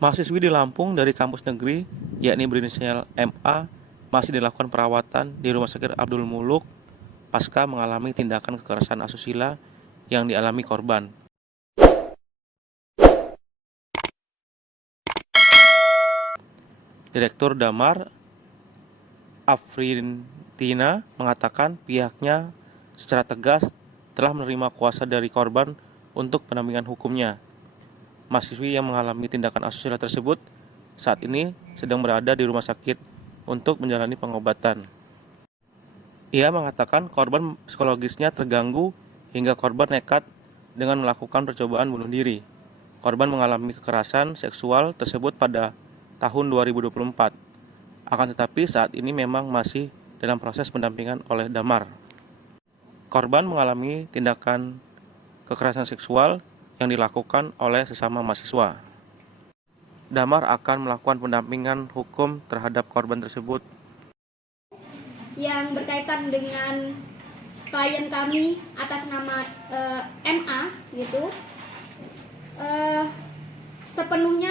Mahasiswi di Lampung dari kampus negeri, yakni berinisial MA, masih dilakukan perawatan di Rumah Sakit Abdul Muluk pasca mengalami tindakan kekerasan asusila yang dialami korban. Direktur Damar, Afrintina, mengatakan pihaknya secara tegas telah menerima kuasa dari korban untuk pendampingan hukumnya. Mahasiswi yang mengalami tindakan asusila tersebut saat ini sedang berada di rumah sakit untuk menjalani pengobatan. Ia mengatakan korban psikologisnya terganggu hingga korban nekat dengan melakukan percobaan bunuh diri. Korban mengalami kekerasan seksual tersebut pada tahun 2024. Akan tetapi saat ini memang masih dalam proses pendampingan oleh Damar. Korban mengalami tindakan kekerasan seksual yang dilakukan oleh sesama mahasiswa. Damar akan melakukan pendampingan hukum terhadap korban tersebut yang berkaitan dengan klien kami atas nama MA gitu, sepenuhnya